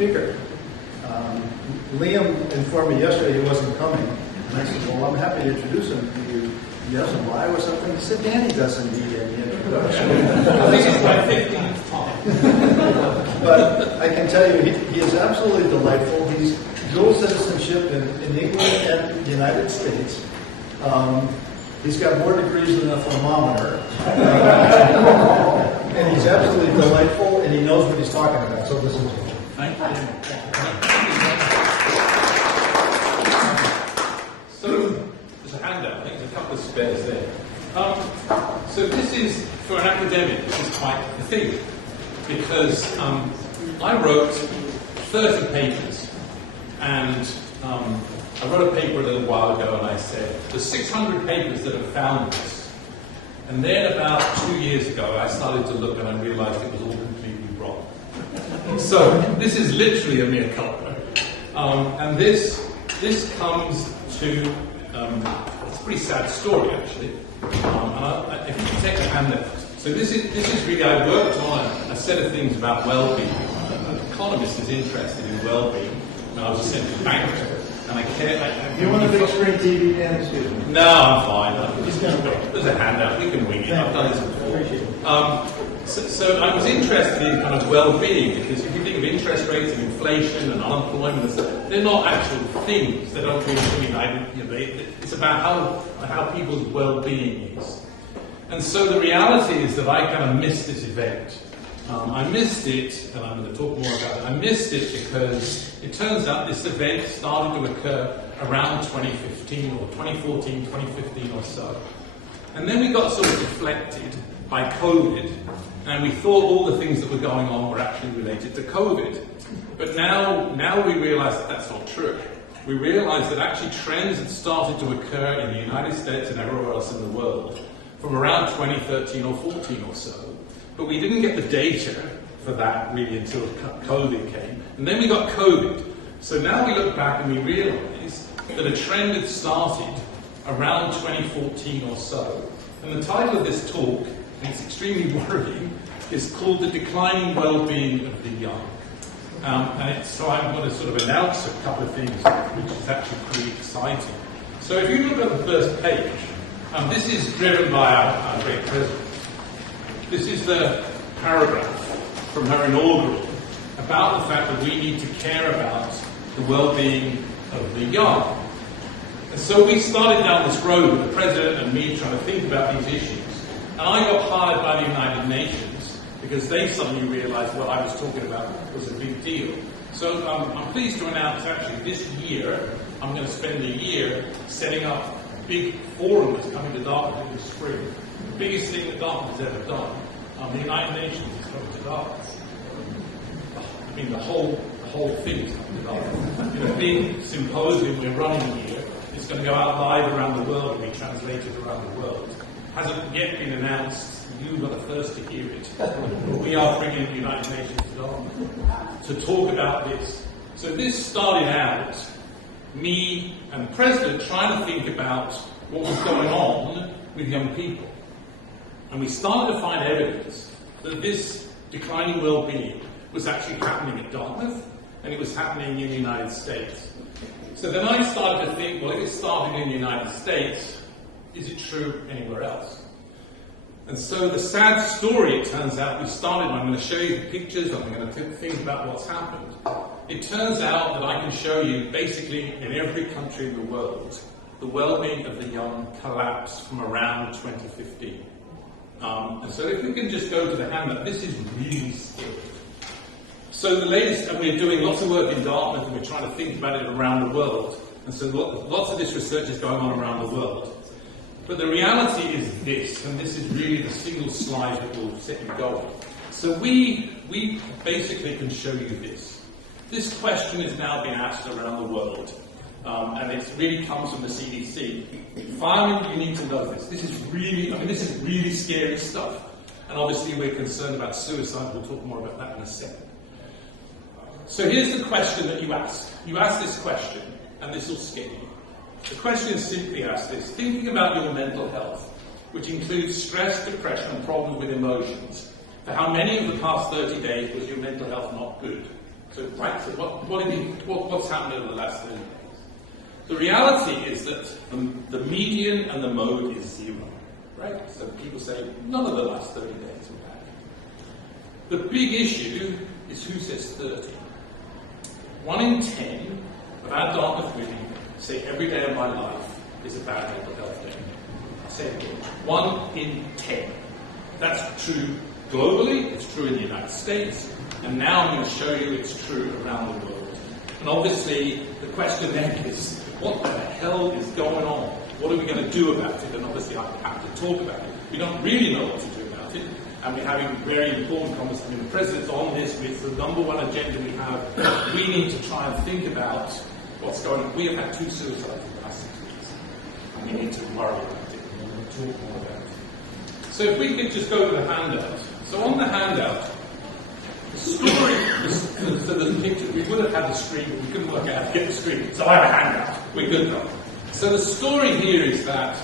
speaker. Liam informed me yesterday he wasn't coming. And I said, well, I'm happy to introduce him to you. You have some live or something? He said, Danny doesn't need any introduction. I think it's my 15th time. But I can tell you, he is absolutely delightful. He's dual citizenship in England and the United States. He's got more degrees than a thermometer. And he's absolutely delightful, and he knows what he's talking about. So this is... Thank you. So, there's a handout. I think there's a couple of spares there. So this is, for an academic, this is quite the thing. Because I wrote 30 papers. And I wrote a paper a little while ago, and I said, there's 600 papers that have found this. And then about 2 years ago, I started to look, and I realized it was all completely wrong. So this is literally a mea culpa. And this comes to, it's a pretty sad story, actually. And if you can take the handout. So this is really, I worked on a set of things about well-being. An economist is interested in well-being. And I was a central banker. And I can't... You want a big screen TV, Dan? Excuse me. No, I'm fine. There's a handout. We can wing it. I've done this before. So I was interested in kind of well-being, because if you think of interest rates and inflation and unemployment and stuff, they're not actual things. They don't really it's about how people's well-being is. And so the reality is that I kind of missed this event. I missed it, and I'm going to talk more about it. I missed it because it turns out this event started to occur around 2015 or 2014, 2015 or so. And then we got sort of deflected by COVID, and we thought all the things that were going on were actually related to COVID. But now we realize that that's not true. We realize that actually trends had started to occur in the United States and everywhere else in the world from around 2013 or 14 or so. But we didn't get the data for that really until COVID came. And then we got COVID. So now we look back and we realize that a trend had started around 2014 or so. And the title of this talk, and it's extremely worrying, is called The Declining Well-Being of the Young. So I'm going to sort of announce a couple of things, which is actually pretty exciting. So if you look at the first page, this is driven by our great president. This is the paragraph from her inaugural about the fact that we need to care about the well-being of the young. And so we started down this road with the President and me trying to think about these issues. And I got hired by the United Nations because they suddenly realized what I was talking about was a big deal. So I'm pleased to announce actually this year, I'm going to spend a year setting up a big forum that's coming to Dartmouth in the spring. The biggest thing that Dartmouth has ever done. The United Nations is coming to Dartmouth. I mean, the whole thing is coming to Dartmouth. The big symposium we're running here is going to go out live around the world and be translated around the world. Hasn't yet been announced. You were the first to hear it. But we are bringing the United Nations to Dartmouth to talk about this. So this started out me and the President trying to think about what was going on with young people. And we started to find evidence that this declining well-being was actually happening at Dartmouth, and it was happening in the United States. So then I started to think, well, if it started in the United States, is it true anywhere else? And so the sad story, it turns out, we started, and I'm going to show you the pictures, I'm going to think about what's happened. It turns out that I can show you, basically, in every country in the world, the well-being of the young collapsed from around 2015. And so if we can just go to the handout, this is really scary. So the latest, and we're doing lots of work in Dartmouth, and we're trying to think about it around the world. And so lots of this research is going on around the world. But the reality is this, and this is really the single slide that will set you going. So we basically can show you this. This question is now being asked around the world. And it really comes from the CDC. Firemen, you need to know this. This is really scary stuff. And obviously we're concerned about suicide. We'll talk more about that in a second. So here's the question that you ask. You ask this question, and this will scare you. The question is simply asked this: thinking about your mental health, which includes stress, depression, and problems with emotions, for how many of the past 30 days was your mental health not good? So, right, so what's happened over the last 30 days? The reality is that the median and the mode is 0. Right? So people say, none of the last 30 days were bad. The big issue is who says 30. 1 in 10 of our Dartmouth women say every day of my life is a bad mental health day. I say it again. 1 in 10. That's true globally, it's true in the United States, and now I'm going to show you it's true around the world. And obviously, the question then is, what the hell is going on? What are we going to do about it? And obviously, I have to talk about it. We don't really know what to do about it, and we're having very important conversations. I mean, the President's on this, it's the #1 agenda we have. We need to try and think about what's going on. We have had 2 suicides in the last 6 weeks, and we need to worry about it, and we're going to talk more about it. So if we could just go to the handout. So on the handout, the story, so there's a picture. We would have had the screen, but we couldn't work out how to get the screen. So I have a handout. We're good though. So the story here is that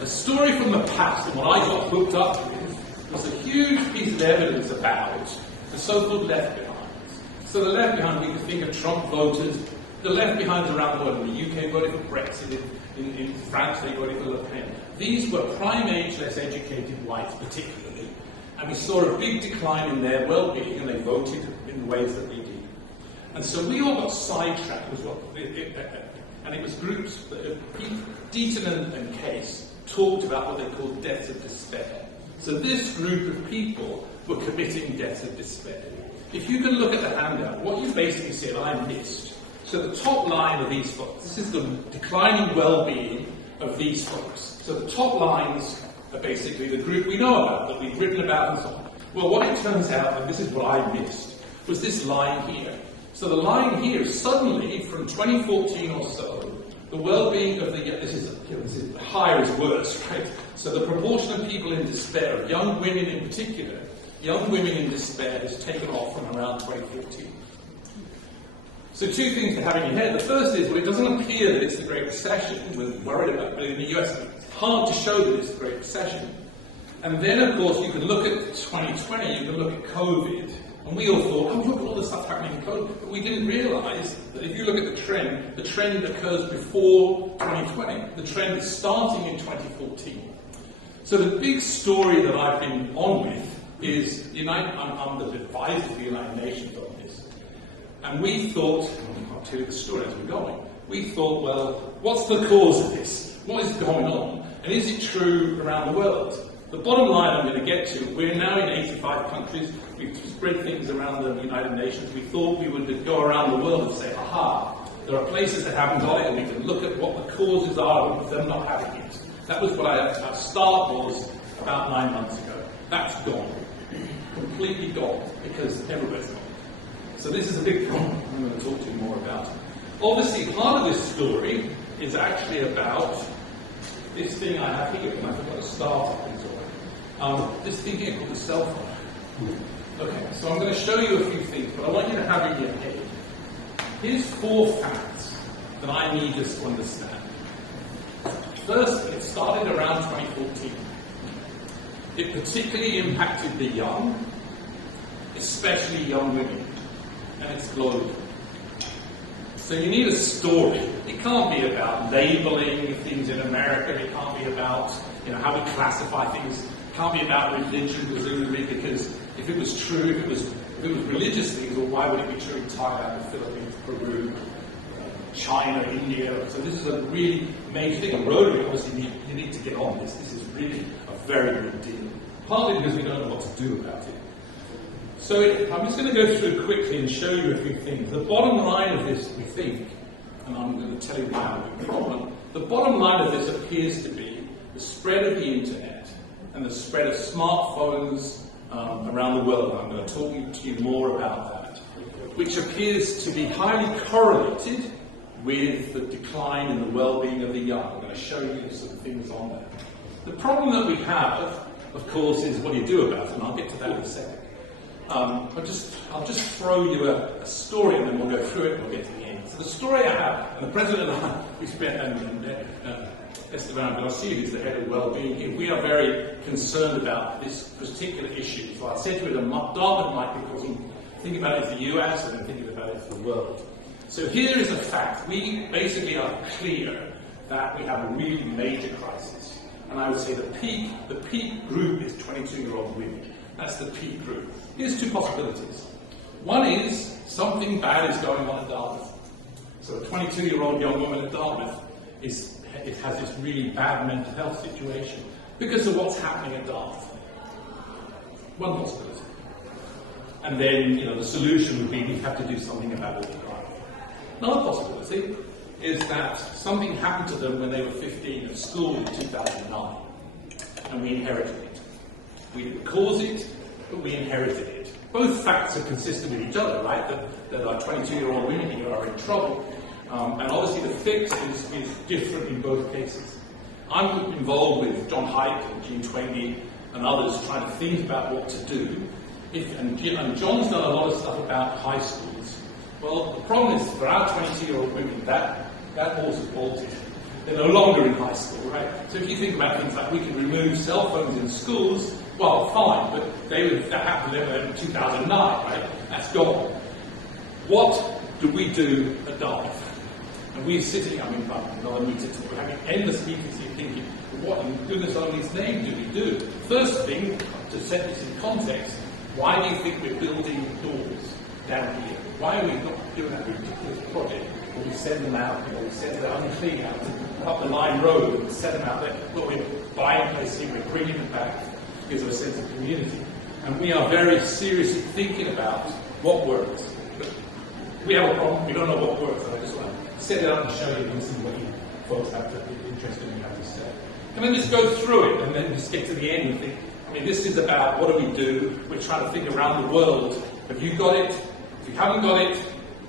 a story from the past, and what I got hooked up with, was a huge piece of evidence about the so-called left behinds. So the left behind, we can think of Trump voters, the left behinds around the world. In the UK voted for Brexit, in France they voted for Le Pen. These were prime age, less educated whites particularly. And we saw a big decline in their well-being, and they voted in the ways that they did. And so we all got sidetracked as well. And it was groups, Deaton and Case, talked about what they called deaths of despair. So this group of people were committing deaths of despair. If you can look at the handout, what you basically see, and I missed. So the top line of these folks, this is the declining well-being of these folks. So the top lines are basically the group we know about, that we've written about and so on. Well, what it turns out, and this is what I missed, was this line here. So the line here is suddenly, from 2014 or so, the well-being of the, this is higher is worse, right? So the proportion of people in despair, of young women in particular, young women in despair has taken off from around 2014. So 2 things to have in your head. The first is, well, it doesn't appear that it's the Great Recession we're worried about, but in the US, it's hard to show that it's the Great Recession. And then, of course, you can look at 2020, you can look at COVID, and we all thought, oh, look at all the stuff happening in COVID. But we didn't realise that if you look at the trend occurs before 2020. The trend is starting in 2014. So the big story that I've been on with is, I'm the advisor to the United Nations on this. And we thought, I'll tell you the story as we're going, we thought, well, what's the cause of this? What is going on? And is it true around the world? The bottom line I'm going to get to, we're now in 85 countries, we've spread things around the United Nations, we thought we would go around the world and say, aha, there are places that haven't got it, and we can look at what the causes are of them not having it. That was what our start was about 9 months ago. That's gone. Completely gone, because everywhere's gone. So this is a big problem I'm going to talk to you more about. Obviously, part of this story is actually about this thing I have here, and I forgot to start it. This thing here called the cell phone. Okay, so I'm going to show you a few things, but I want you to have in your head. Here's 4 facts that I need us to understand. First, it started around 2014. It particularly impacted the young, especially young women, and it's global. So you need a story. It can't be about labeling things in America. It can't be about how we classify things. It can't be about religion, presumably, because if it was true, if it was religious things, well, why would it be true in Thailand, the Philippines, Peru, China, India? So this is a really major thing. And Rotary, obviously, you need to get on this. This is really a very big deal. Partly because we don't know what to do about it. So I'm just going to go through quickly and show you a few things. The bottom line of this, we think, and I'm going to tell you why I'm wrong, the bottom line of this appears to be the spread of the internet and the spread of smartphones around the world. I'm going to talk to you more about that, which appears to be highly correlated with the decline in the well-being of the young. I'm going to show you some things on that. The problem that we have, of course, is what do you do about it, and I'll get to that in a second. I'll just throw you a story, and then we'll go through it and we'll get to the end. So the story I have, and the President and I, we spent, Esteban Garcia, who's the head of well-being, we are very concerned about this particular issue. So I said to him, Dartmouth might be causing thinking about it as the US and then thinking about it as the world. So here is a fact. We basically are clear that we have a really major crisis. And I would say the peak group is 22-year-old women. That's the peak group. Here's two possibilities. One is something bad is going on at Dartmouth. So a 22-year-old young woman at Dartmouth has this really bad mental health situation because of what's happening at Dartmouth. One possibility. And then, the solution would be we have to do something about it. Another possibility is that something happened to them when they were 15 at school in 2009, and we inherited it. We didn't cause it, but we inherited it. Both facts are consistent with each other, right? That our 22-year-old women here are in trouble, and obviously the fix is different in both cases. I'm involved with John Haidt and Jean Twenge and others trying to think about what to do. And John's done a lot of stuff about high schools. Well, the problem is for our 22-year-old women, that horse is bolted. They're no longer in high school, right? So if you think about things like we can remove cell phones in schools, well, fine, but that happened in 2009, right? That's gone. What do we do at Dartmouth? And we're sitting, another meeting, we're having endless meetings here thinking, what in goodness only's name do we do? First thing, to set this in context, why do you think we're building doors down here? Why are we not doing that ridiculous project where we send them out, we send the unclean out up the line road and send them out there? Well, we're buying places here, we're bringing them back because of a sense of community. And we are very seriously thinking about what works. But we have a problem, we don't know what works, and I just want to set it up and show you and see what you folks have to be interested in have to say. And then just go through it and then just get to the end and think, this is about what do we do? We're trying to think around the world. Have you got it? If you haven't got it,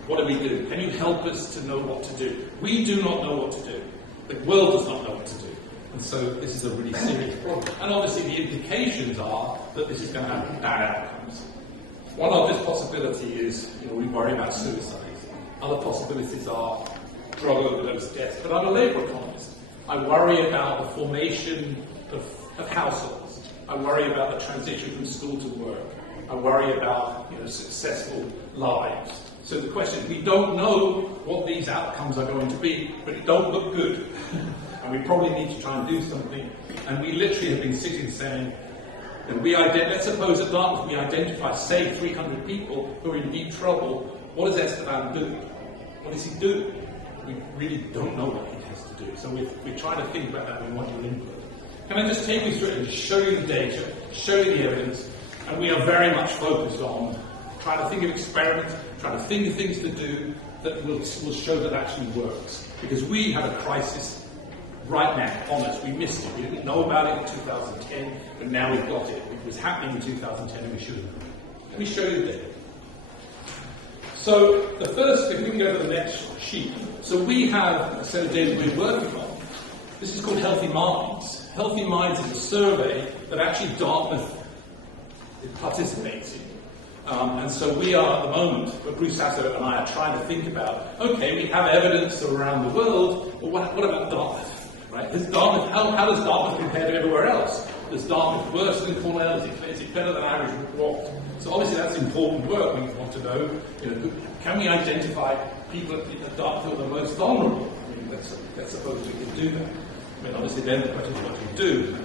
what do we do? Can you help us to know what to do? We do not know what to do. The world does not know what to do. And so this is a really serious problem. And obviously the implications are that this is going to have bad outcomes. One obvious possibility is, we worry about suicide. Other possibilities are drug overdose deaths. But I'm a labour economist. I worry about the formation of households. I worry about the transition from school to work. I worry about successful lives. So the question is, we don't know what these outcomes are going to be, but it don't look good. And we probably need to try and do something. And we literally have been sitting saying, let's suppose at Dartmouth we identify, say, 300 people who are in deep trouble. What does Esteban do? What does he do? We really don't know what he has to do. So we're trying to think about that and want your input. Can I just take you through it and show you the data, show you the evidence, and we are very much focused on trying to think of experiments, trying to think of things to do that will show that actually works. Because we have a crisis right now on us. We missed it. We didn't know about it in 2010, but now we've got it. It was happening in 2010 and we should have. Let me show you the data. So the first, if we can go to the next sheet. So we have a set of data we're working on. This is called Healthy Minds. Healthy Minds is a survey that actually Dartmouth participates in. And so we are at the moment, but Bruce Sasso and I are trying to think about, okay, we have evidence around the world, but what about Dartmouth? Right? How does Dartmouth compare to everywhere else? Is Dartmouth worse than Cornell? Is it better than average? What? So obviously that's important work. We want to know, can we identify people at Dartmouth who are the most vulnerable? Let's suppose we can do that. Obviously then the question is what do you do?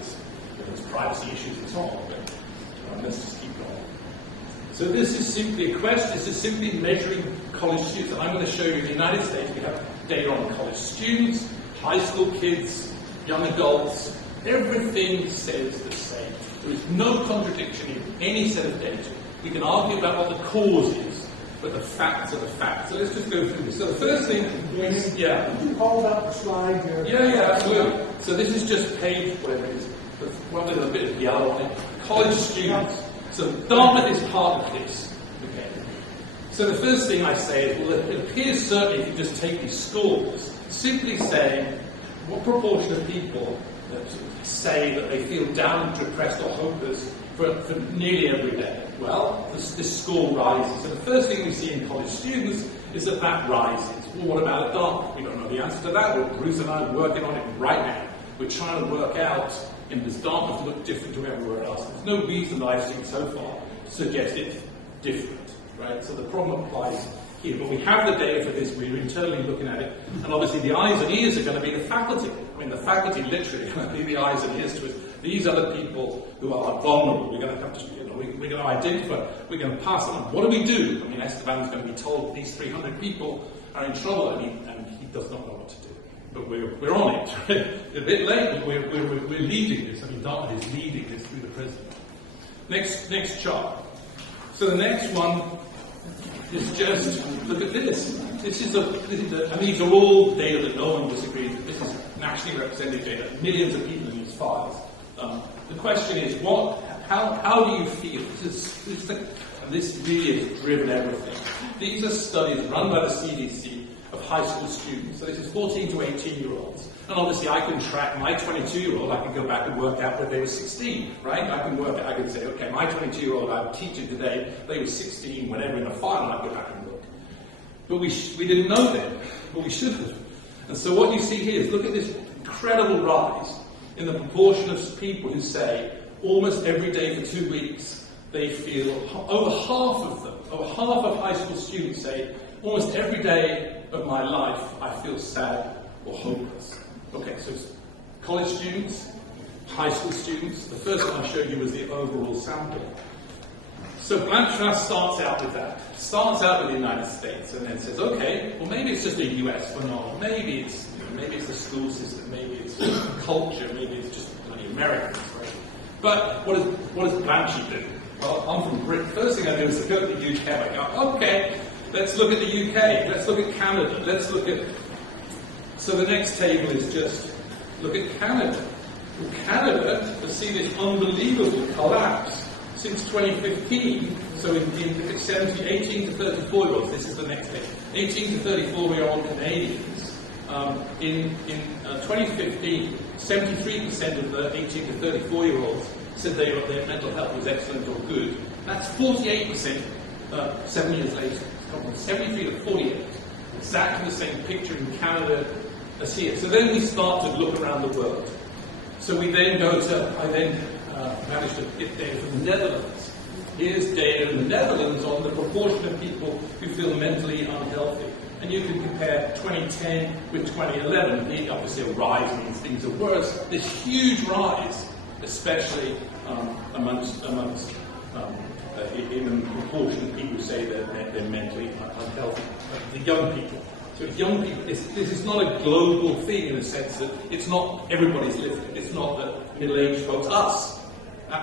There's privacy issues and so on, but let's just keep going. So this is simply a quest. This is simply measuring college students. And I'm going to show you in the United States we have data on college students, high school kids, young adults. Everything says the same. There is no contradiction in any set of data. We can argue about what the cause is, but the facts are the facts. So let's just go through this. So the first thing, Could you hold up the slide here? Yeah, absolutely. So this is just page, whatever it is, one with a bit of yellow on it. College students. So Dartmouth is part of this. Okay. So the first thing I say is, well, it appears certainly if you just take these scores, simply saying what proportion of people say that they feel down, depressed, or hopeless for nearly every day. Well, this score rises. So the first thing we see in college students is that rises. Well, what about at Dartmouth? We don't know the answer to that. Well, Bruce and I are working on it right now. We're trying to work out, does Dartmouth look different to everywhere else? There's no reason that I've seen so far to suggest it's different. right? So the problem applies here. But we have the data for this, we're internally looking at it, and obviously the eyes and ears are going to be the faculty. I mean, the faculty literally are going to be the eyes and ears to us. These are the people who are vulnerable. We're going to have to, we're going to identify, we're going to pass on. What do we do? I mean, Esteban's going to be told these 300 people are in trouble, and he does not know what to do. But we're on it. A bit late, but we're leading this. I mean, Dartmouth is leading this through the president. Next chart. So the next one is just, look at this. This is and these are all data that no one disagrees with. This is nationally represented data, millions of people in these files. The question is, how do you feel? This really has driven everything. These are studies run by the CDC of high school students. So this is 14 to 18-year-olds. And obviously I can track my 22-year-old, I can go back and work out whether they were 16, right? I can say, okay, my 22-year-old I'm teaching today, they were 16, whenever in the file, I go back and look. But we didn't know then, but we should have. And so what you see here is, look at this incredible rise in the proportion of people who say, almost every day for 2 weeks, they feel, over half of high school students say, almost every day of my life, I feel sad or hopeless. Okay, so it's college students, high school students. The first one I showed you was the overall sample. So Blanchflower starts out with that. Starts out with the United States and then says, okay, well maybe it's just a US phenomenon. Maybe it's the school system. Maybe it's culture. Maybe it's just bloody Americans. Right? But what does Blanchy do? Well, I'm from Britain. First thing I do is I go to the UK. I go, okay, let's look at the UK. Let's look at Canada. Let's look at. So the next table is just look at Canada. In Canada, to see this unbelievable collapse since 2015. So if it's 18 to 34-year-olds, this is the next thing. 18 to 34-year-old Canadians. In 2015, 73% of the 18 to 34-year-olds said their mental health was excellent or good. That's 48% 7 years later. It's gone from 73 to 48. Exactly the same picture in Canada as here. So then we start to look around the world. So we then managed to get data from the Netherlands. Here's data in the Netherlands on the proportion of people who feel mentally unhealthy. And you can compare 2010 with 2011. Obviously a rise means things are worse. This huge rise, especially amongst in the proportion of people who say they're mentally unhealthy. The young people. So it's young people. This is not a global thing in the sense that it's not everybody's living. It's not that middle-aged folks, us.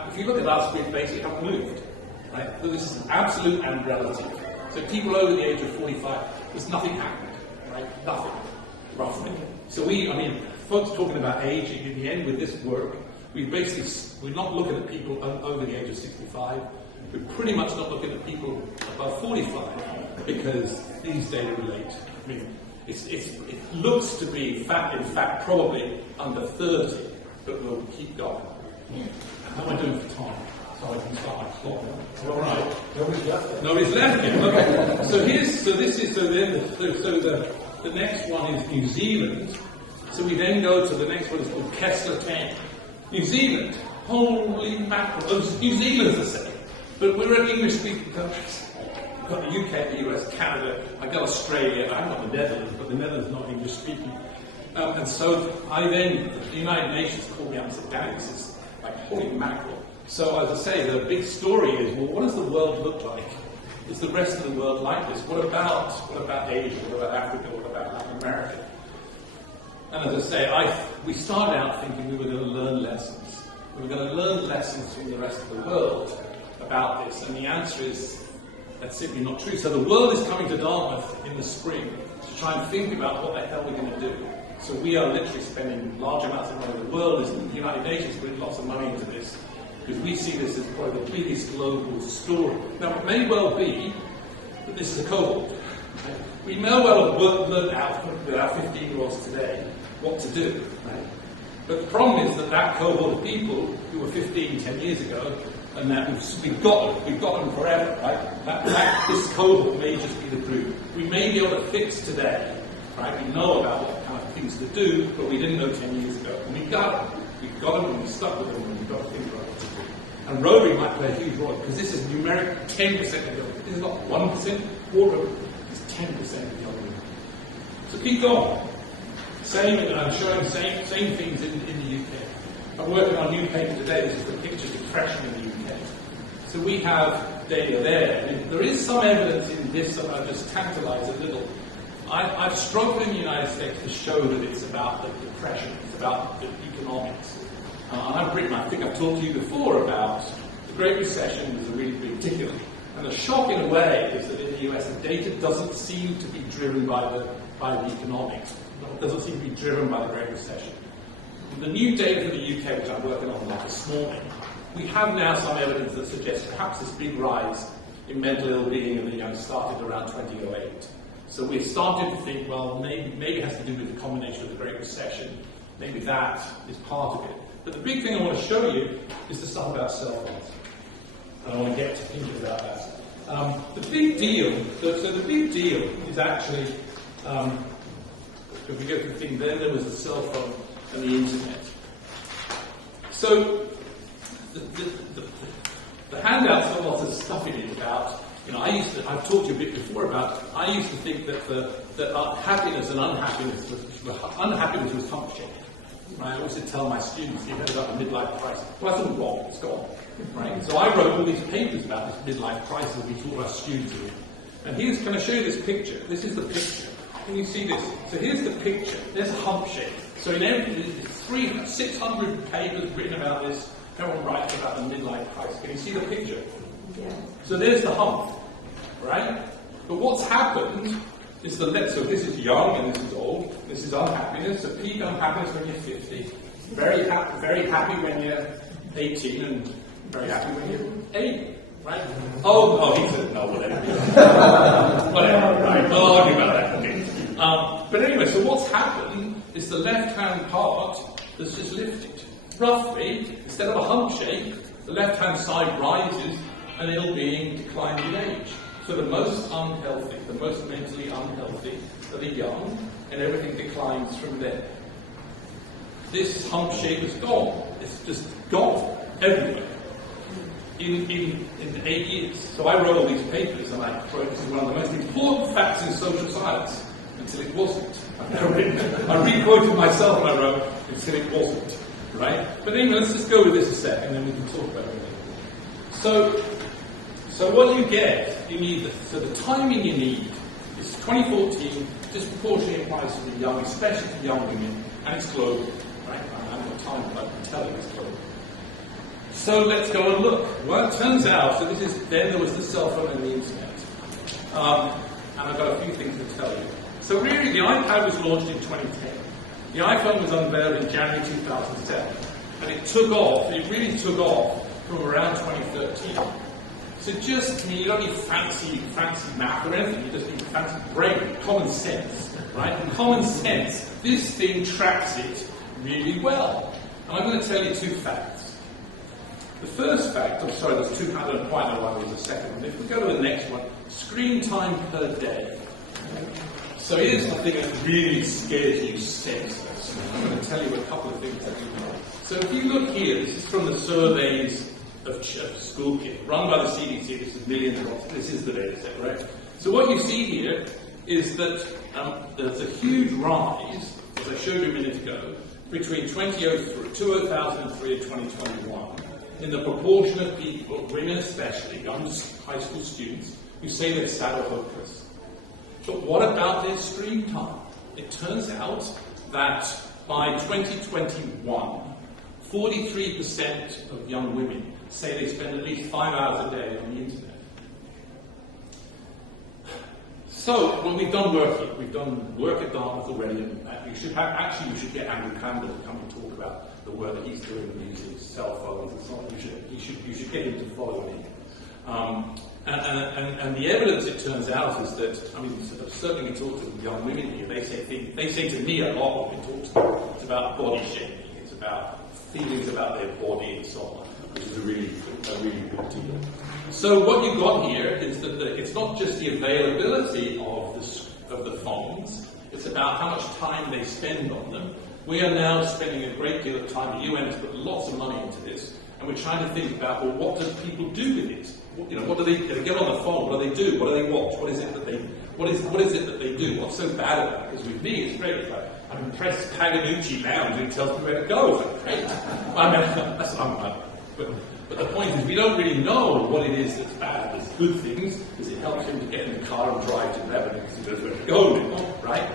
If you look at us, we basically haven't moved. Right? So this is absolute and relative. So people over the age of 45, there's nothing happened. Right? Nothing, roughly. So folks talking about aging, in the end with this work, we're not looking at people over the age of 65. We're pretty much not looking at people above 45 because these data relate. I mean, it looks to be, in fact, probably under 30, but we'll keep going. How am I doing for time? So I can start my clock. All right. Nobody's left. Nobody's left yet. Okay. So the next one is New Zealand. So we then go to the next one. It's called Kessler 10. New Zealand. Holy mackerel. New Zealand's the same. But we're an English-speaking country. I've got the UK, the US, Canada. I've got Australia. I haven't got the Netherlands, but the Netherlands is not English-speaking. And so the United Nations called me up and said, "Danny, this is like holy mackerel." So as I say, the big story is, well, what does the world look like? Is the rest of the world like this? What about Asia? What about Africa? What about Latin America? And as I say, we started out thinking we were going to learn lessons. We were going to learn lessons from the rest of the world about this, and the answer is that's simply not true. So the world is coming to Dartmouth in the spring to try and think about what the hell we're going to do. So we are literally spending large amounts of money. The world is, the United Nations putting lots of money into this, because we see this as probably the biggest global story. Now, it may well be that this is a cohort. We may well have learned out with our 15-year-olds today what to do. Right? But the problem is that cohort of people who were 15, 10 years ago, and that we've got them forever, right? This cohort may just be the group. We may be able to fix today, right? We know about what kind of things to do, but we didn't know 10 years ago. And we got them. We've got them, and we stuck with them, and we've got to think about what to do. And Rotary might play a huge role, because this is numeric 10% of young women. This is not 1%, quarter, it's 10% of young women. So keep going. I'm showing same things in the UK. I'm working on a new paper today. This is the pictures of depression in the UK. So we have data there. There is some evidence in this that I'll just tantalize a little. I've struggled in the United States to show that it's about the depression, it's about the economics. I think I've talked to you before about the Great Recession was a really big ticket. And the shock in a way is that in the US the data doesn't seem to be driven by the economics. It doesn't seem to be driven by the Great Recession. The new data from the UK, which I'm working on this morning, we have now some evidence that suggests perhaps this big rise in mental ill-being in the young started around 2008. So we've started to think, well, maybe it has to do with the combination of the Great Recession. Maybe that is part of it. But the big thing I want to show you is the stuff about cell phones. And I want to get to thinking about that. The big deal, so the big deal is actually, if we go to the thing, then there was the cell phone and the internet. So the handouts have lots of stuff in it about, I've talked to you a bit before about, I used to think that happiness and unhappiness was hump shaped. Right? I always tell my students, you heard about the midlife crisis. Well, that's all wrong, it's gone. Right? So I wrote all these papers about this midlife crisis that we taught our students in. And can I show you this picture? This is the picture. Can you see this? So here's the picture. There's a hump shape. So in every 600 papers written about this, everyone writes about the midlife crisis. Can you see the picture? Yeah. So there's the hump, right? But what's happened is so this is young and this is old. This is unhappiness. So peak unhappiness when you're 50. Very happy when you're 18 and very happy when you're 80. Right? Oh, he said no, whatever. Whatever, right? Oh, I'll about that. Okay. But anyway, so what's happened is the left-hand part has just lifted. Roughly, instead of a hump shape, the left-hand side rises and ill-being declines in age. So the most unhealthy, the most mentally unhealthy are the young, and everything declines from there. This hump shape is gone. It's just gone everywhere. In 8 years. So I wrote all these papers, and I wrote this is one of the most important facts in social science, until it wasn't. I re-quoted myself and I wrote, until it wasn't. Right? But anyway, let's just go with this a sec, and then we can talk about it. So what you get, you need, so the timing you need is 2014, disproportionately applies to the young, especially to young women, and it's global. Right? I haven't got time, but I can tell you it's global. So let's go and look. Well, it turns out, then there was the cell phone and the internet. And I've got a few things to tell you. So really, the iPad was launched in 2010. The iPhone was unveiled in January 2007. And it really took off from around 2013. So you don't need fancy math or anything, you just need fancy brain, common sense, right? And common sense, this thing tracks it really well. And I'm going to tell you two facts. The first fact, I'm sorry, there's two, I don't quite know why there's a second one. If we go to the next one, screen time per day. So here's the thing that really scares you senseless. I'm going to tell you a couple of things that you know. So if you look here, this is from the surveys of school kids, run by the CDC, this is millions of, this is the data set, right? So what you see here is that there's a huge rise, as I showed you a minute ago, between 2003 and 2021, in the proportion of people, women especially, young high school students, who say they're sad or hopeless. But what about their screen time? It turns out that by 2021, 43% of young women say they spend at least 5 hours a day on the internet. So, well, we've done work here. We've done work at Dartmouth already, and you should get Andrew Campbell to come and talk about the work that he's doing with using cell phones and so on. You should get him to follow me. And the evidence, it turns out, is that, I mean, certainly we talk to young women here, they say to me a lot when we talk to them, it's about body shaping, it's about feelings about their body and so on, which is a really good deal. So what you've got here is that it's not just the availability of the phones, it's about how much time they spend on them. We are now spending a great deal of time, the UN has put lots of money into this, and we're trying to think about, well, what do people do with it? What do they get on the phone? What do they do? What do they watch? What is it that they do? What's so bad about it? Because with me, it's great. It's like, I'm impressed Paganucci Lounge who tells me where to go. It's like, great. But the point is, we don't really know what it is that's bad. There's good things, because it helps him to get in the car and drive to Lebanon because he knows where to go, right?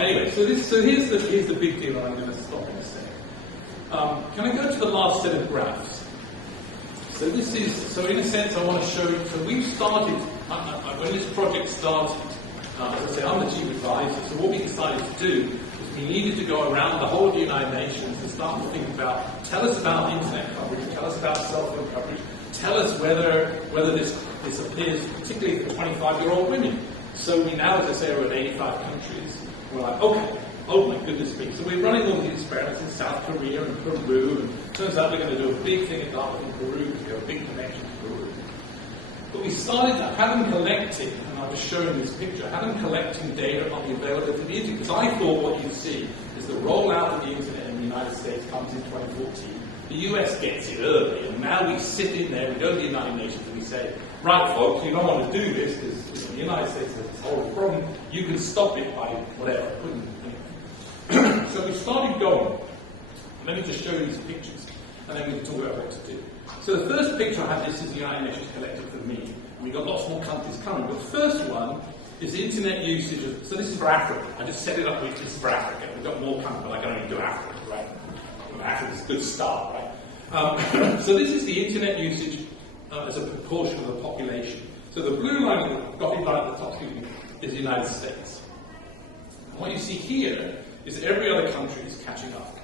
Anyway, so here's the big deal that I'm going to stop in a second. Can I go to the last set of graphs? So in a sense I want to show you, so we've started, when this project started, as I say, I'm the chief advisor, so what we decided to do is we needed to go around the whole of the United Nations and start to think about, tell us about internet coverage, tell us about cell phone coverage, tell us whether this appears particularly for 25-year-old women. So we now, as I say, are in 85 countries. We're like, okay, oh my goodness me. So we're running all these experiments in South Korea and Peru, and it turns out we're going to do a big thing at Dartmouth in Peru, because we have a big connection to Peru. But we started having collected, and I was showing this picture, having collecting data on the availability of the internet, because I thought what you'd see is the rollout of the internet in the United States comes in 2014. The US gets it early, and now we sit in there, we go to the United Nations and we say, right folks, you don't want to do this, because the United States has this horrible problem, you can stop it by whatever. So we started going. Let me just show you these pictures, and then we can talk about what to do. So the first picture I have, this is the United Nations collected for me, and we've got lots more countries coming, but the first one is internet usage of, so this is for Africa. I just set it up with this for Africa. We've got more countries, but I can only do Africa, right? Africa's a good start, right? So this is the internet usage as a proportion of the population. So the blue line, the dotted line at the top, is the United States. And what you see here is every other country is catching up.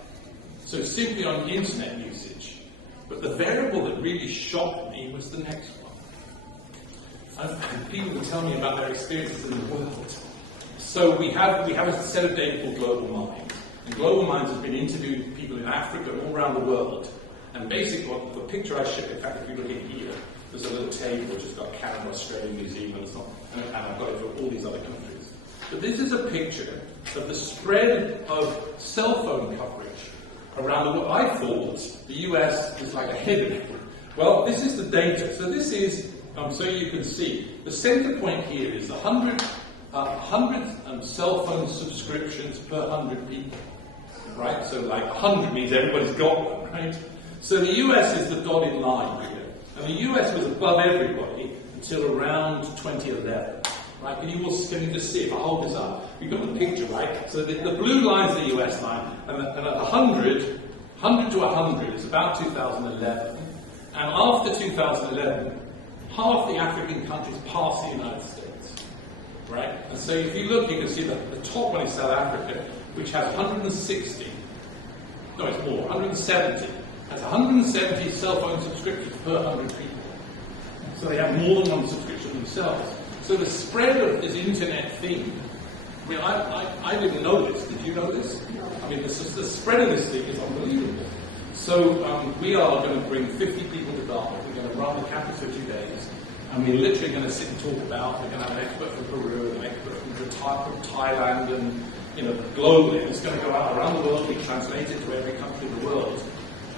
So simply on internet usage. But the variable that really shocked me was the next one. And people will tell me about their experiences in the world. So we have a set of data called Global Minds. And Global Minds has been interviewing people in Africa and all around the world. And basically, the picture I showed, in fact, if you look in here, there's a little table which has got Canada, Australia, New Zealand, and I've got it for all these other countries. But this is a picture of the spread of cell phone coverage around the world. I thought the US is like ahead of it. Well, this is the data. So this is, so you can see, the center point here is 100 cell phone subscriptions per 100 people. Right? So like 100 means everybody's got one, right? So the US is the dotted line here. And the US was above everybody until around 2011. Right? Can you just see, if I hold this up, you've got the picture, right? So the blue line is the US line, and at 100 to 100 is about 2011. And after 2011, half the African countries passed the United States. Right? And so if you look, you can see that the top one is South Africa, which has 160, no, it's more, 170. Has 170 cell phone subscriptions per 100 people. So they have more than one subscription themselves. So the spread of this internet thing, I mean, I didn't know this. Did you know this? I mean, the spread of this thing is unbelievable. So we are going to bring 50 people to Dartmouth. We're going to run the campus for 2 days. And we're literally going to sit and talk about, we're going to have an expert from Peru, an expert from Thailand, and globally. And it's going to go out around the world, be translated to every country in the world.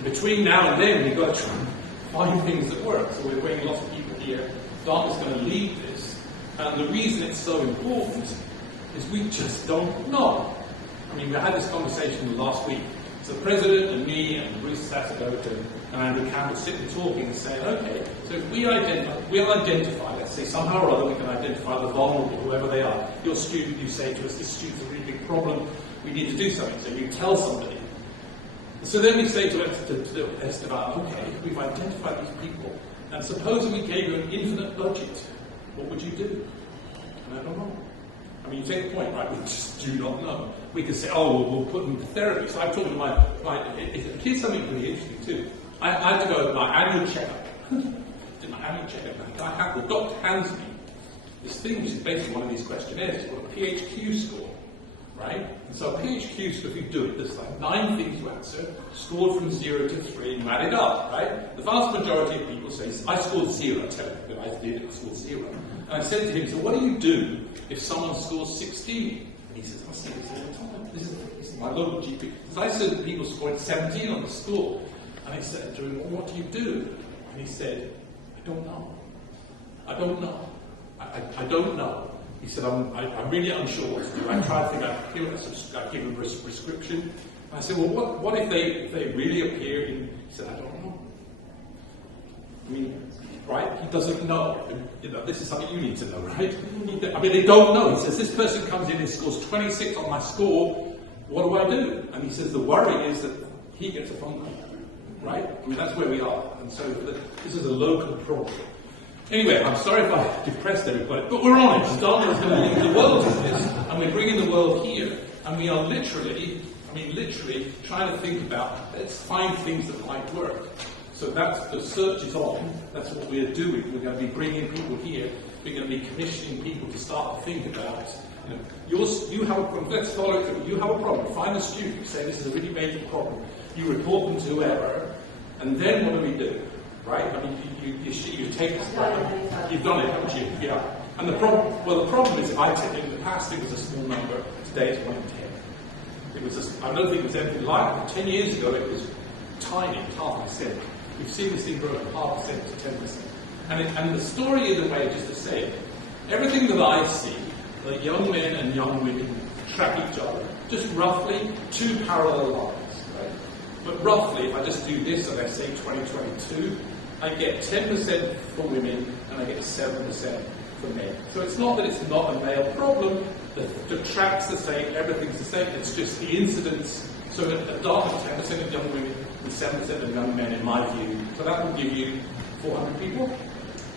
Between now and then, we've got to try and find things that work. So we're bringing lots of people here. Dartmouth's going to lead this. And the reason it's so important is we just don't know. I mean, we had this conversation last week. So the President and me and Bruce Sassagoto and Andrew Campbell sitting talking and saying, okay, so if we'll identify, let's say somehow or other we can identify the vulnerable, whoever they are. Your student, you say to us, this student's a really big problem, we need to do something. So you tell somebody. So then we say to Esteban, okay, we've identified these people, and supposing we gave you an infinite budget, what would you do? And I don't know. I mean, you take the point, right? We just do not know. We could say, oh, well, we'll put them to therapy. So I'm talking to here's something really interesting too. I had to go to my annual checkup. Did my annual checkup. The doctor hands me this thing, which is basically one of these questionnaires. It's called a PHQ score. Right? And so a PHQ score, if you do it, there's like 9 things to answer, scored from 0 to 3, and you add it up, right? The vast majority of people say, I scored 0, I tell you, I did, I scored 0. And I said to him, so what do you do if someone scores 16? And he says, I see this all the time. This is my local GP. So I said people scored 17 on the score. And I said to him, well, what do you do? And he said, I don't know. I don't know. I don't know. He said, I'm really unsure what to do. I tried to think, I give him a prescription. And I said, well, what if they really appear in... He said, I don't know. I mean, right? He doesn't know. You know, this is something you need to know, right? I mean, they don't know. He says, this person comes in and scores 26 on my score. What do I do? And he says, the worry is that he gets a phone call, right? I mean, that's where we are. And so this is a local problem. Anyway, I'm sorry if I depressed everybody, but we're on it. Dartmouth is going to lead the world in this, and we're bringing the world here, and we are literally trying to think about, let's find things that might work. So the search is on. That's what we're doing. We're going to be bringing people here. We're going to be commissioning people to start to think about, you have a problem. Let's follow it through. You have a problem. Find a student. You say this is a really major problem. You report them to whoever, and then what do we do? Right? I mean, you take this problem. You've done it, haven't you? Yeah. And the problem is, in the past it was a small number. Today it's 1 in 10. I don't think it was anything like it. 10 years ago it was tiny, 0.5%. We've seen this thing grow from 0.5% to 10%. And the story in a way, just to say, everything that I see, like young men and young women track each other, just roughly 2 parallel lines, right? But roughly, if I just do this and I say 2022, I get 10% for women and I get 7% for men. So it's not that it's not a male problem, the track's the same, everything's the same, it's just the incidence. So at Dartmouth, 10% of young women and 7% of young men, in my view. So that will give you 400 people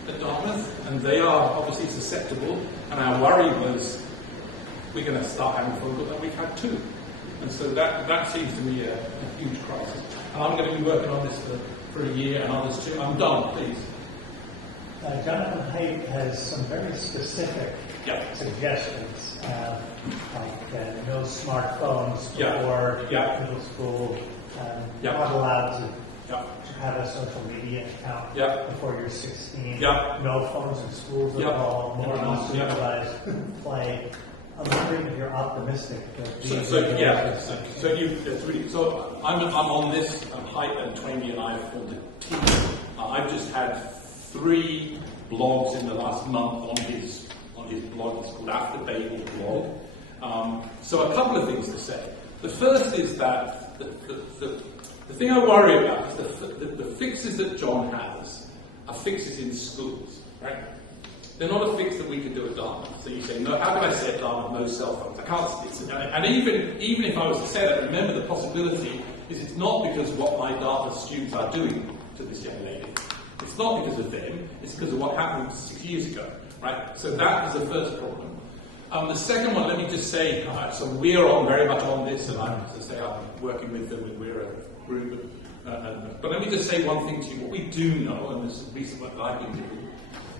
at Dartmouth, and they are obviously susceptible. And our worry was, we're going to start having phone calls, and we've had 2. And so that seems to me a huge crisis. And I'm going to be working on this for a year, and others too. I'm done, please. Jonathan Haidt has some very specific suggestions, like no smartphones before middle school, not allowed to have a social media account before you're 16, no phones in schools at all, more unsupervised play. I'm wondering if you're optimistic. So I'm on this. Haidt and Twainby and I have formed a team. I've just had 3 blogs in the last month on his blog. It's called After Babel blog. So a couple of things to say. The first is that the thing I worry about is the fixes that John has are fixes in schools, right? They're not a fix that we can do at Dartmouth. So you say, no, how can I say at Dartmouth no cell phones? I can't. And even if I was to say that, remember the possibility is it's not because what my Dartmouth students are doing to this young lady. It's not because of them. It's because of what happened 6 years ago, right? So that is the first problem. The second one, let me just say, so we're very much on this, and I'm working with them. We're a group. But let me just say one thing to you. What we do know, and this is recent work that I've been doing.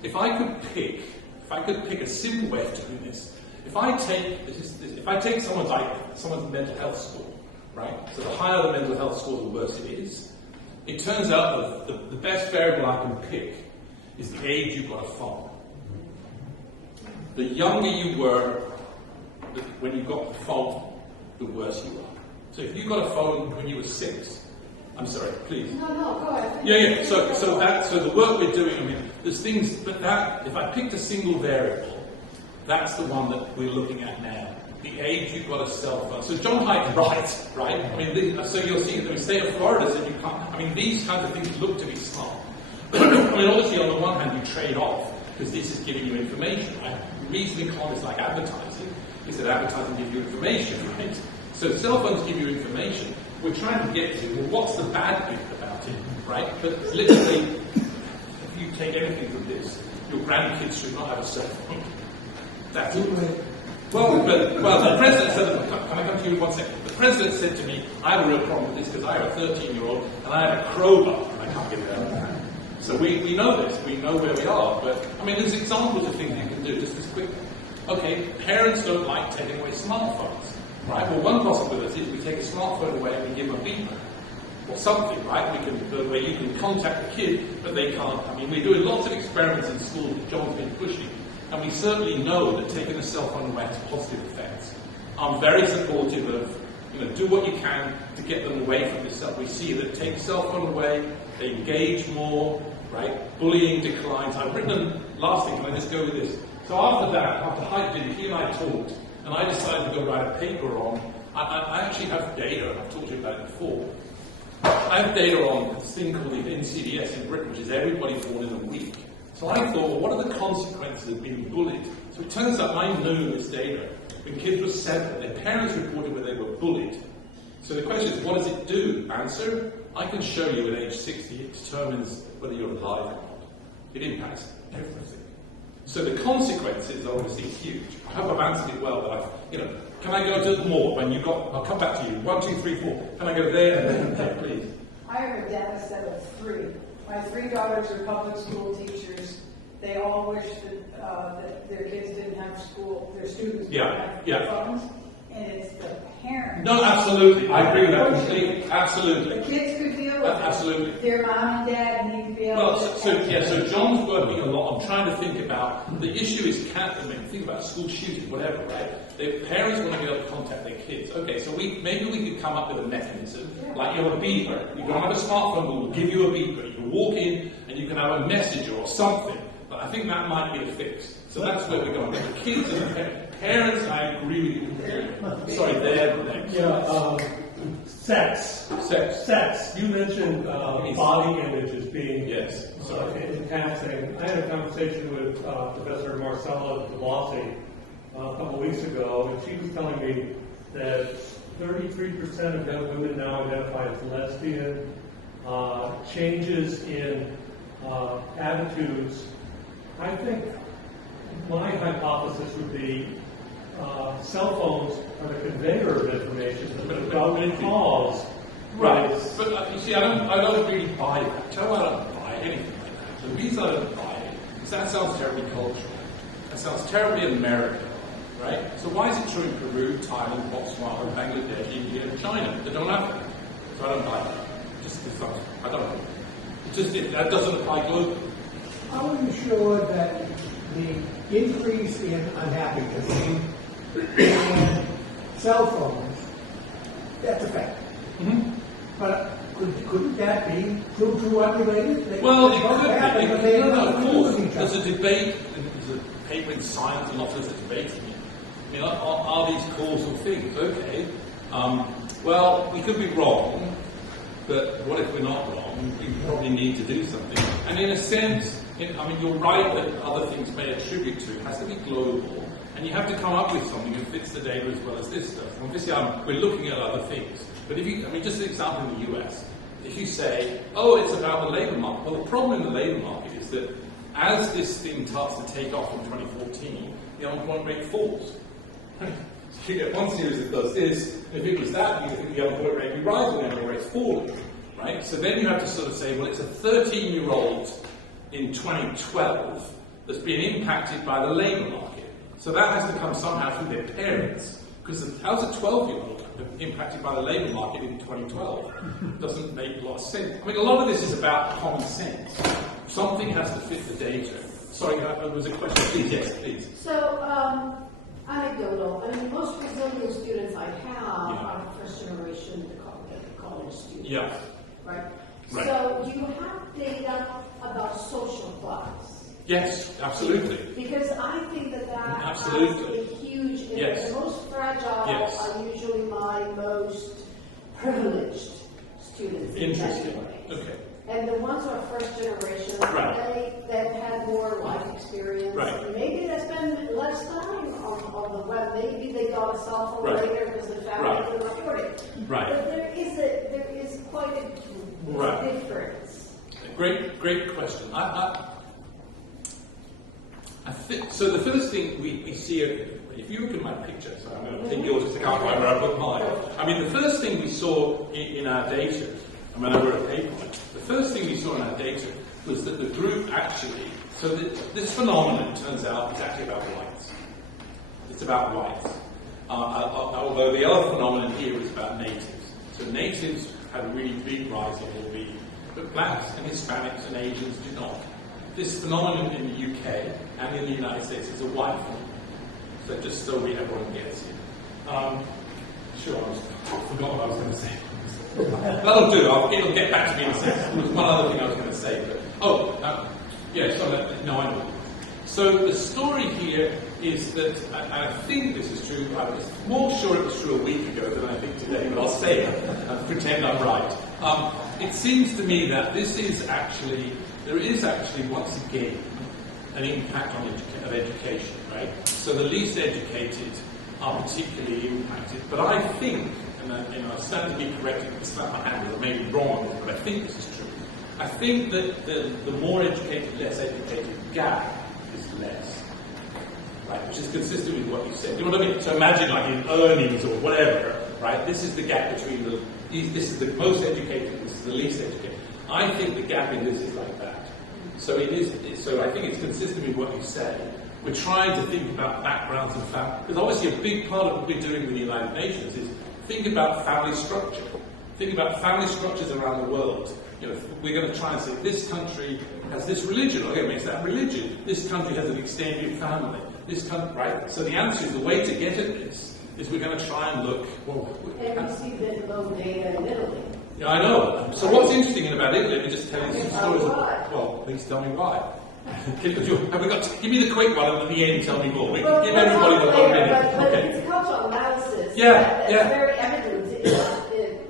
If I could pick a simple way of doing this, if I take someone's mental health score, right? So the higher the mental health score, the worse it is. It turns out that the best variable I can pick is the age you got a phone. The younger you were when you got the phone, the worse you are. So if you got a phone when you were 6, I'm sorry, please. No, go ahead. Yeah. So the work we're doing, I mean, there's things, but that, if I picked a single variable, that's the one that we're looking at now. The age you've got a cell phone. So John Haidt writes, right? I mean, so you'll see the state of Florida said you can't. I mean, these kinds of things look to be smart. I mean, obviously, on the one hand, you trade off because this is giving you information, right? The reason we call this like advertising is that advertising gives you information, right? So cell phones give you information. We're trying to get to, well, what's the bad bit about it, right? But literally, if you take anything from this, your grandkids should not have a cell phone. That's it. Well, the president said, can I come to you in 1 second? The president said to me, I have a real problem with this because I have a 13-year-old and I have a crowbar and I can't get it out of hand. So we know this, we know where we are, but I mean, there's examples of things you can do just as quickly. Okay, parents don't like taking away smartphones, right? Well, one possibility is we take a smartphone away and we give them a beeper or something, right? Where you can contact the kid, but they can't. I mean, we're doing lots of experiments in schools that John's been pushing. And we certainly know that taking a cell phone away has positive effects. I'm very supportive of, do what you can to get them away from this stuff. We see that take cell phone away, they engage more, right? Bullying declines. I've written, last thing, can I just go with this? So after that, after Hype did it, he and I talked, and I decided to go write a paper on, I actually have data, and I've talked to you about it before. I have data on this thing called the NCDS in Britain, which is everybody born in a week. So I thought, well, what are the consequences of being bullied? So it turns out I know this data. When kids were 7, their parents reported where they were bullied. So the question is, what does it do? Answer, I can show you at age 60, it determines whether you're alive or not. It impacts everything. So the consequences are obviously huge. I hope I've answered it well, but can I go to more when you've got, I'll come back to you. 1, 2, 3, 4. Can I go there and then, please? I have a data set of 3. My 3 daughters are public school teachers. They all wish that their kids didn't have school, their students didn't have phones. And it's the parents. No, absolutely. I agree with that completely. Absolutely. The kids could deal with it. Absolutely. Their mom and dad need to be able to. So John's working a lot on trying to think about, the issue is, think about school shooting, whatever, right? The parents want to be able to contact their kids. Okay, so maybe we could come up with a mechanism, like you have a beeper. You don't have a smartphone, but we'll give you a beeper. You can walk in and you can have a messenger or something. But I think that might be a fix. So that's where we're going. The kids and the parents, I agree with you. Sorry, they're next. Yeah, sex. Sex. You mentioned body image as being enhancing. I had a conversation with Professor Marcella DeLossi a couple of weeks ago, and she was telling me that 33% of young women now identify as lesbian. Changes in attitudes. I think my hypothesis would be cell phones are the conveyor of information, but it cause. Right, but you see, I don't really buy that. Tell me I don't buy anything like that. The reason I don't buy it is that sounds terribly cultural. That sounds terribly American, right? So why is it true in Peru, Thailand, Botswana, Bangladesh, India, and China? They don't have it. So I don't buy that. I don't know. That doesn't apply globally. How are you sure that the increase in unhappiness and cell phones, that's a fact? Mm-hmm. But couldn't that be true unrelated? Well, it could be. No, of course. There's a debate, there's a paper in Science, and lots of debating it. Are these causal things? Okay. Well, we could be wrong, but what if we're not wrong? We probably need to do something. And in a sense, you're right that other things may attribute to it. It has to be global. And you have to come up with something that fits the data as well as this stuff. Obviously, we're looking at other things. But just an example in the US, if you say, it's about the labor market. Well, the problem in the labor market is that as this thing starts to take off in 2014, the unemployment rate falls. So you get one series that does this, and if it was that, you think the unemployment rate would rise and the unemployment rate's falling. Right? So then you have to sort of say, well, it's a 13-year-old in 2012 that's being impacted by the labour market. So that has to come somehow through their parents. Because how's a 12-year-old impacted by the labour market in 2012? Doesn't make a lot of sense. A lot of this is about common sense. Something has to fit the data. Sorry, there was a question. Please, yes, please. So, anecdotal. Most Brazilian students I have are first-generation college students. Yeah. Right? Right. So, do you have data about social class? Yes, absolutely. Because I think that absolutely. has a huge impact. Yes. The most fragile are usually my most privileged students. Interesting. Okay. And the ones who are first generation, they've had more life experience. Right. Maybe they spend less time on the web. Maybe they got a cell phone later because the family couldn't afford it. Right. But there is quite a difference. Great question. I think so. The first thing we see, if you look at my picture, so I'm going to take yours because I can't find where I put mine. The first thing we saw in our data, I wrote a paper on it. The first thing we saw in our data was that the group actually, so this phenomenon turns out is actually about whites. It's about whites. Although the other phenomenon here is about natives. So natives had a really big rise in LB, but blacks and Hispanics and Asians do not. This phenomenon in the UK and in the United States is a white phenomenon. So just so everyone gets it. Sure, I forgot what I was going to say. That'll do. It'll get back to me in a second. There was one other thing I was going to say. But, no, I know. So the story here is that, and I think this is true, I was more sure it was true a week ago than I think today, but I'll say it and pretend I'm right. It seems to me that there is actually, once again, an impact on education, right? So the least educated are particularly impacted. But I think, and I stand to be corrected, it's not my hand, I may be wrong on this, but I think this is true. I think that the more educated, less educated gap is less, right? Which is consistent with what you said. You know what I mean? So imagine like in earnings or whatever, right? This is the gap between this is the most educated, this is the least educated. I think the gap in this is like that. So so I think it's consistent with what you say. We're trying to think about backgrounds and family. Because obviously a big part of what we're doing with the United Nations is think about family structure. Think about family structures around the world. You know, we're going to try and say this country has this religion. Okay, makes that religion. This country has an extended family. This country, right? So the answer is the way to get at this is we're going to try and look. And we see that low data in Italy. Yeah, I know. So what's interesting about Italy? Let me just tell you some stories. Why? Well, please tell me why. Give me the quick one, and at the end, tell me more. We Well, can give everybody the 1 minute. But Okay. it's cultural analysis. Yeah, That's yeah. very evident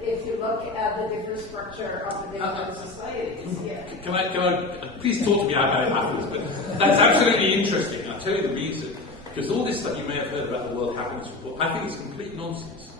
if you look at the different structure of the different societies. Yeah. Can I please talk to me about it afterwards? But that's absolutely interesting. I'll tell you the reason. Because all this stuff you may have heard about the World Happiness Report, I think it's complete nonsense.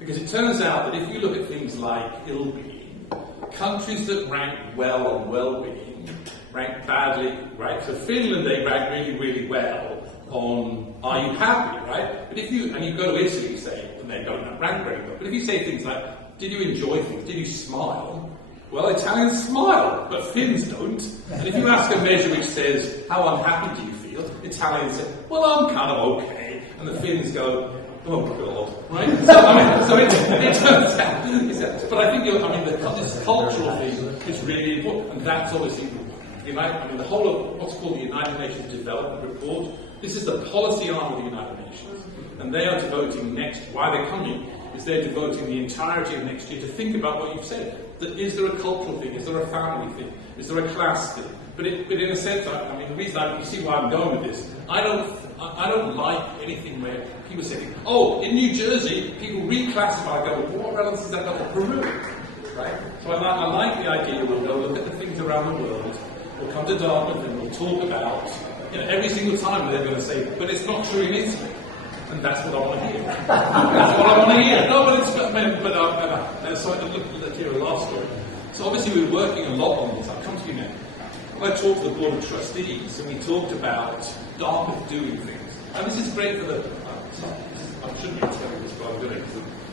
Because it turns out that if you look at things like ill-being, countries that rank well on well-being rank badly, right? So Finland, they rank really, really well on are you happy, right? But if you go to Italy, say, and they don't rank very well. But if you say things like, did you enjoy things? Did you smile? Well, Italians smile, but Finns don't. And if you ask a measure which says, how unhappy do you feel? Italians say, well, I'm kind of okay. And the Finns go, oh God, right? So it turns out, but I think this cultural thing is really important, and that's obviously the whole of what's called the United Nations Development Report. This is the policy arm of the United Nations, and they are devoting why they're coming is they're devoting the entirety of next year to think about what you've said. That is there a cultural thing? Is there a family thing? Is there a class thing? But in a sense, the reason you see why I'm going with this, I don't like anything where people say, oh, in New Jersey, people reclassify, go, well, what relevance has that got to Peru? Right? So I like the idea we'll go look at the things around the world, we'll come to Dartmouth and we'll talk about, every single time they're going to say, but it's not true in Italy. And that's what I want to hear. That's what I want to hear. No, but so let's hear a last story. So obviously we're working a lot on this. I'll come to you now. I talked to the Board of Trustees, and we talked about Dartmouth doing things. And this is great for the... I shouldn't be telling this, but I'm going to,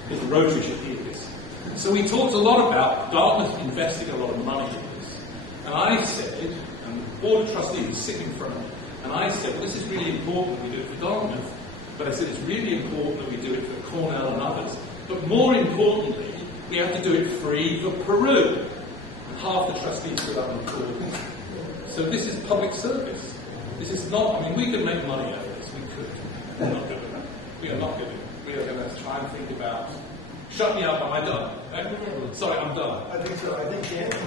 because the Rotary should hear this. So we talked a lot about Dartmouth investing a lot of money in this. And I said, and the Board of Trustees was sitting in front of me, and I said, well, this is really important that we do it for Dartmouth. But I said, it's really important that we do it for Cornell and others. But more importantly, we have to do it free for Peru. And half the trustees stood up and called. So this is public service. This is not, we could make money out of this. We could. We're not doing that. We are not doing it. We are going to try and think about... Shut me up, am I done? Sorry, I'm done. I think so. I think the answer